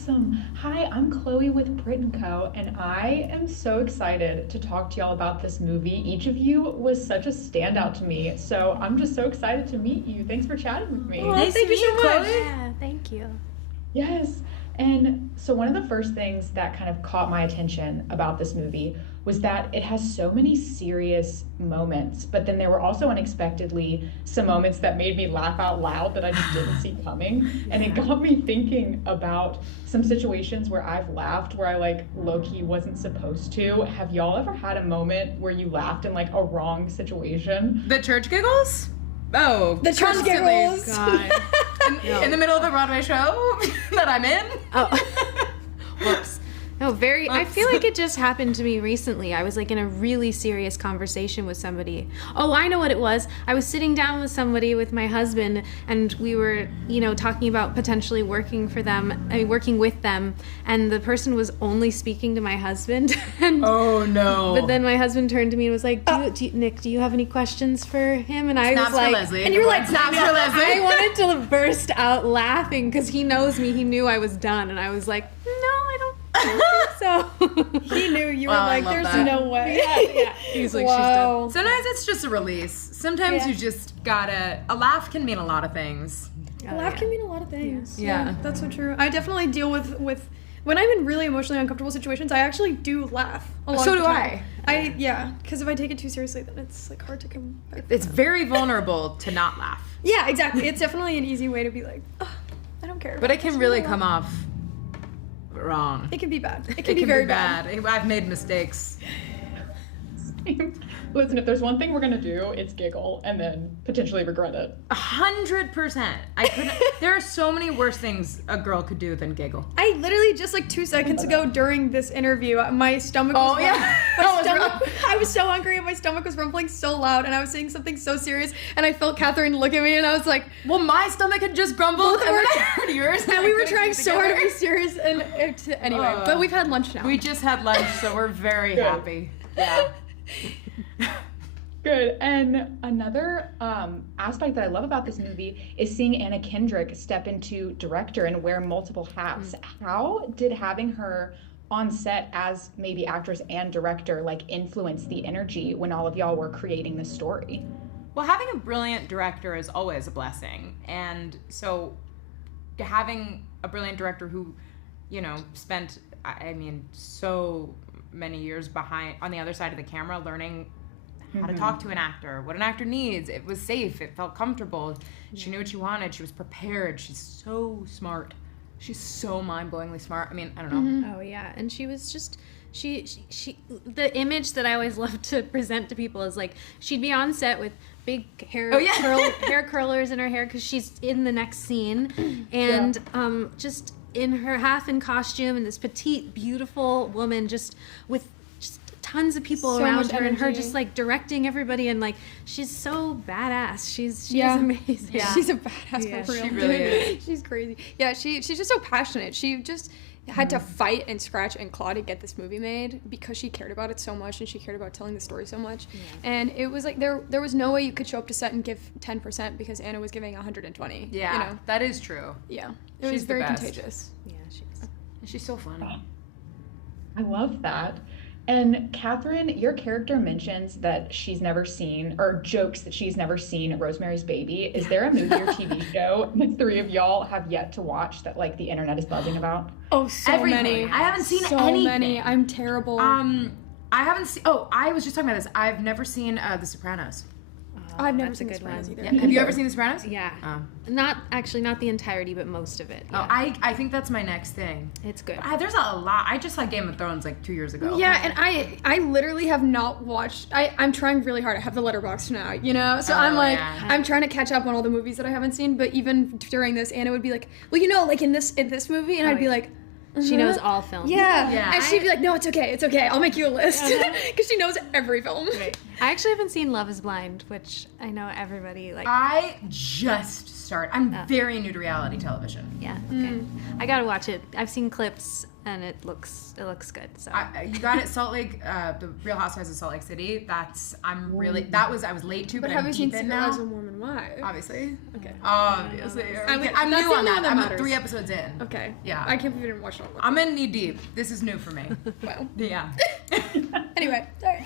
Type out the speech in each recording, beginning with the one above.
Awesome. Hi, I'm Chloe with Brit+Co, and I am so excited to talk to y'all about this movie. Each of you was such a standout to me, so I'm just so excited to meet you. Thanks for chatting with me. Oh, nice thank you so much. Chloe. Yeah, thank you. Yes. And so one of the first things that kind of caught my attention about this movie was that it has so many serious moments, but then there were also unexpectedly some moments that made me laugh out loud that I just didn't see coming. And it got me thinking about some situations where I've laughed where I like low-key wasn't supposed to. Have y'all ever had a moment where you laughed in like a wrong situation? The church giggles? Oh, the church giggles. God. In the middle of a Broadway show that I'm in? Oh. Whoops. No, I feel like it just happened to me recently. I was like in a really serious conversation with somebody. Oh, I know what it was. I was sitting down with somebody with my husband, and we were, talking about potentially working with them, and the person was only speaking to my husband. And, oh, no. But then my husband turned to me and was like, Nick, do you have any questions for him? And I was like, Leslie. And you were like, snaps for Leslie. I wanted to burst out laughing because he knows me. He knew I was done, and I was like, no, I don't think so. He knew you were like, there's that. no way. Yeah. He's like, she's done. Sometimes it's just a release. Sometimes you just gotta. A laugh can mean a lot of things. A laugh can mean a lot of things. Yeah. That's so true. I definitely deal with when I'm in really emotionally uncomfortable situations. I actually do laugh a lot. So of do the time. Because if I take it too seriously, then it's like hard to come back. It's very vulnerable to not laugh. Yeah, exactly. It's definitely an easy way to be like, oh, I don't care. But it can really come off wrong. It can be bad. It It can be very bad. I've made mistakes. Listen, if there's one thing we're gonna do, it's giggle and then potentially regret it. 100%. I couldn't. There are so many worse things a girl could do than giggle. I literally just like 2 seconds ago during this interview, my stomach was I was so hungry and my stomach was rumbling so loud, and I was saying something so serious, and I felt Kathryn look at me, and I was like, well, my stomach had just grumbled, and then I heard yours, and we were trying so hard to be serious, and anyway, but we've had lunch now. We just had lunch, so we're very happy. Yeah. Good. And another aspect that I love about this movie is seeing Anna Kendrick step into director and wear multiple hats. How did having her on set as maybe actress and director like influence the energy when all of y'all were creating this story? Well, having a brilliant director is always a blessing. And so having a brilliant director who, spent, so many years on the other side of the camera learning how to talk to an actor, what an actor needs. It was safe. It felt comfortable. She knew what she wanted. She was prepared. She's so smart. She's so mind-blowingly smart. I don't know. Oh, yeah. And she was just... She the image that I always love to present to people is like she'd be on set with big hair curlers in her hair because she's in the next scene, and just in her half in costume, and this petite beautiful woman just with tons of people so around her energy. and her just like directing everybody, and like she's so badass. She's amazing. Yeah. She's a badass for real. She really is. She's crazy. Yeah, she's just so passionate. She just had to fight and scratch and claw to get this movie made because she cared about it so much and she cared about telling the story so much. Yeah. And it was like there was no way you could show up to set and give 10% because Anna was giving 120. Yeah, that is true. Yeah, it was very contagious. Yeah, she's so funny. I love that. And Kathryn, your character mentions that she's never seen, or jokes that she's never seen Rosemary's Baby. Is there a movie or TV show the three of y'all have yet to watch that like the internet is buzzing about? Oh, so Everything. many. I haven't seen so anything. Many. I'm terrible. I haven't seen. Oh, I was just talking about this. I've never seen The Sopranos. I've never seen The Sopranos either. Yeah. Have you ever seen The Sopranos? Yeah. Not the entirety, but most of it. Yeah. Oh, I think that's my next thing. It's good. There's a lot. I just saw Game of Thrones like 2 years ago. Yeah, and I literally have not watched. I'm trying really hard. I have the Letterboxd now, so I'm like I'm trying to catch up on all the movies that I haven't seen. But even during this, Anna would be like, well, like in this movie, and I'd be like. She knows all films. Yeah. And she'd be like, no, it's okay. I'll make you a list. Because she knows every film. Right. I actually haven't seen Love is Blind, which I know everybody like. I just started. I'm very new to reality television. Yeah. Okay. I gotta watch it. I've seen clips and it looks good. So You got it, Salt Lake, the Real Housewives of Salt Lake City. I was late to, but have I'm you seen deep in Secret now. Lives of Mormon Wives? Obviously. Okay. Obviously. I'm that's new the on only one that. that I'm matters. 3 episodes in. Okay. Yeah. I can't believe you didn't watch it all. I'm in knee deep. This is new for me. Well. Yeah. Anyway, sorry.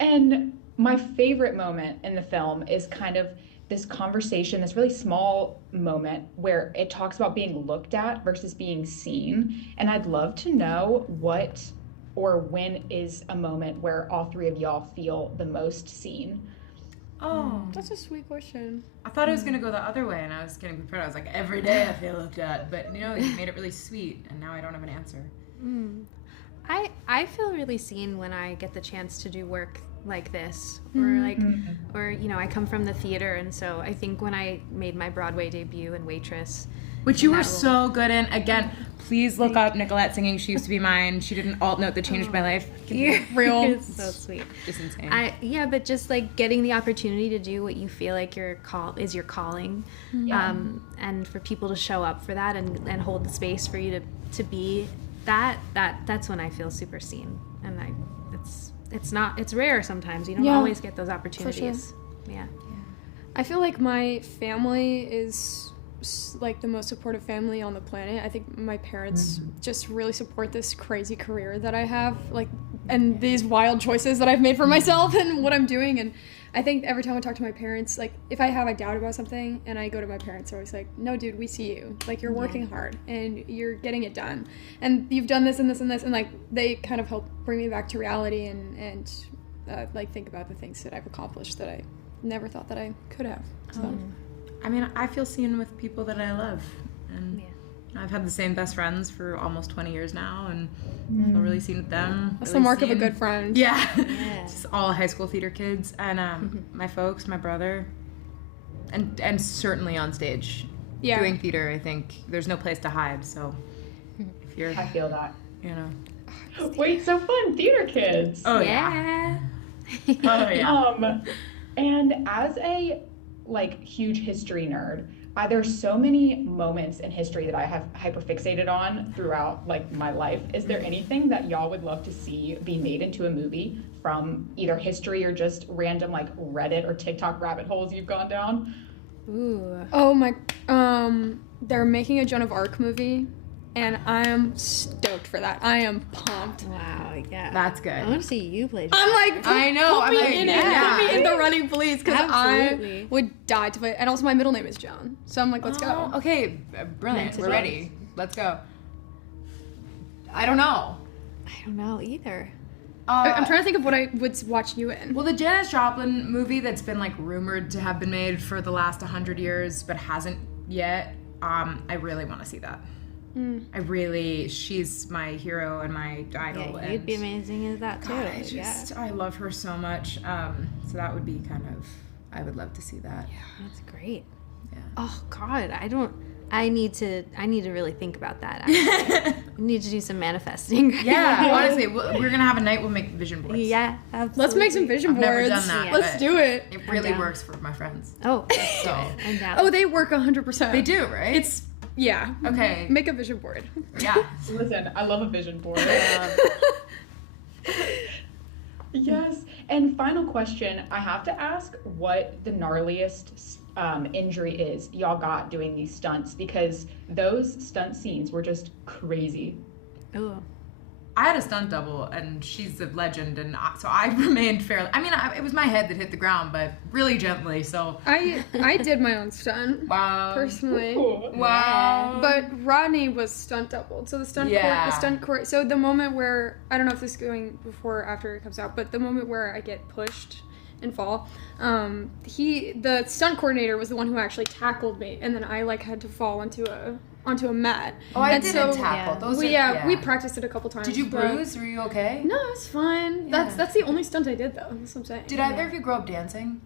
And my favorite moment in the film is kind of this conversation, this really small moment where it talks about being looked at versus being seen. And I'd love to know what or when is a moment where all three of y'all feel the most seen. Oh. That's a sweet question. I thought it was going to go the other way, and I was getting prepared. I was like, every day I feel looked at. But, you made it really sweet, and now I don't have an answer. I feel really seen when I get the chance to do work like this, or I come from the theater, and so I think when I made my Broadway debut in Waitress, which you were so good in. Again, please look up Nicolette singing She Used to Be Mine. She did an alt note that changed my life. Real. It's so sweet. Just insane. But just like getting the opportunity to do what you feel like your calling, and for people to show up for that and hold the space for you to be that's when I feel super seen. And it's rare sometimes. You don't always get those opportunities. For sure. Yeah. I feel like my family is like the most supportive family on the planet. I think my parents just really support this crazy career that I have, and these wild choices that I've made for myself and what I'm doing. And I think every time I talk to my parents, like if I have a doubt about something and I go to my parents, they're always like, no dude, we see you, like you're working hard and you're getting it done and you've done this and this and this, and like they kind of help bring me back to reality and like think about the things that I've accomplished that I never thought that I could have. So I mean, I feel seen with people that I love, and I've had the same best friends for almost 20 years now, and feel really seen with them. That's really the mark seen. of a good friend. Yeah. Just all high school theater kids, and my folks, my brother, and certainly on stage. Doing theater, I think there's no place to hide. So if you're, I feel that. Wait, so fun, theater kids. Oh yeah. Oh yeah. And as a huge history nerd, there's so many moments in history that I have hyperfixated on throughout my life. Is there anything that y'all would love to see be made into a movie from either history or just random Reddit or TikTok rabbit holes you've gone down? Ooh. Oh my, they're making a Joan of Arc movie, and I am stoked for that. I am pumped. Wow, yeah. That's good. I want to see you play. I'm like, I know. Put I'm me like, in it. yeah. Put me in the running, please, because I Absolutely. would die to play it. And also, my middle name is Joan, so I'm like, let's go. Okay, brilliant. We're ready. Let's go. I don't know. I don't know either. I'm trying to think of what I would watch you in. Well, the Janis Joplin movie that's been rumored to have been made for the last 100 years but hasn't yet. I really want to see that. She's my hero and my idol. Yeah, you'd be amazing at that too. God, I love her so much. So that would be I would love to see that. Yeah, that's great. Yeah. Oh God, I need to really think about that. Actually. We need to do some manifesting. Yeah, honestly, we're gonna have a night. We'll make vision boards. Yeah, absolutely. Let's make some vision I've boards. never done that, Let's but do it. It really works for my friends. Oh, So I'm down. Oh, they work 100%. they do, right? Yeah. Okay. Make a vision board. Yeah. Listen, I love a vision board. Yes. And final question, I have to ask what the gnarliest injury is y'all got doing these stunts, because those stunt scenes were just crazy. Oh. I had a stunt double, and she's a legend, and so I remained fairly. I mean, it was my head that hit the ground, but really gently. So I did my own stunt. wow. Personally. Ooh. Wow. But Rodney was stunt doubled. So the stunt court. So the moment where, I don't know if this is going before or after it comes out, but the moment where I get pushed and fall, the stunt coordinator was the one who actually tackled me, and then I had to fall onto a mat. Oh, I didn't tackle. yeah. Those We practiced it a couple times. Did you but- bruise? Were you okay? No, it's fine. Yeah. That's the only stunt I did though. That's what I'm saying. Did either of you grow up dancing?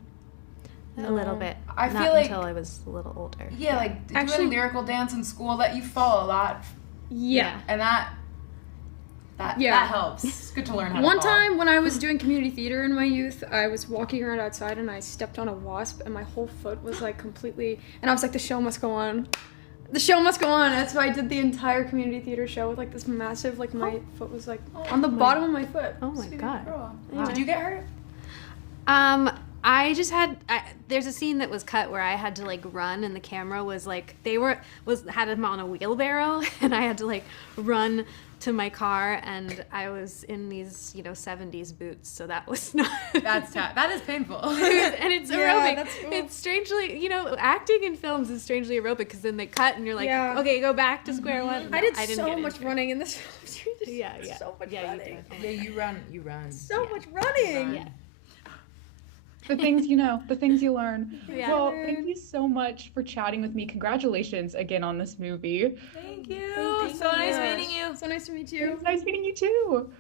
A little bit. I Not feel like- until I was a little older. Yeah, Actually- doing lyrical dance in school, that you fall a lot, Yeah. and that helps. It's good to learn how to One fall. time when I was doing community theater in my youth, I was walking around outside and I stepped on a wasp and my whole foot was completely, and I was like, the show must go on. The show must go on. That's why I did the entire community theater show with like this massive, like my foot was like on the bottom of my foot. Oh my god. Wow. Did you get hurt? I just had there's a scene that was cut where I had to like run, and the camera was like had him on a wheelbarrow, and I had to like run to my car, and I was in these 70s boots, so that was not. That's tough. That is painful. And it's aerobic. That's cool. It's strangely, acting in films is strangely aerobic because then they cut, and you're like, okay, go back to square one. No, I did didn't so get much into it. running in this film series. Yeah. So much Yeah, running. Yeah, you run. So much running. Yeah. The things you know, the things you learn. Yeah. Well, thank you so much for chatting with me. Congratulations again on this movie. Thank you. Thank So nice you. meeting you. So nice to meet you. It's nice meeting you too.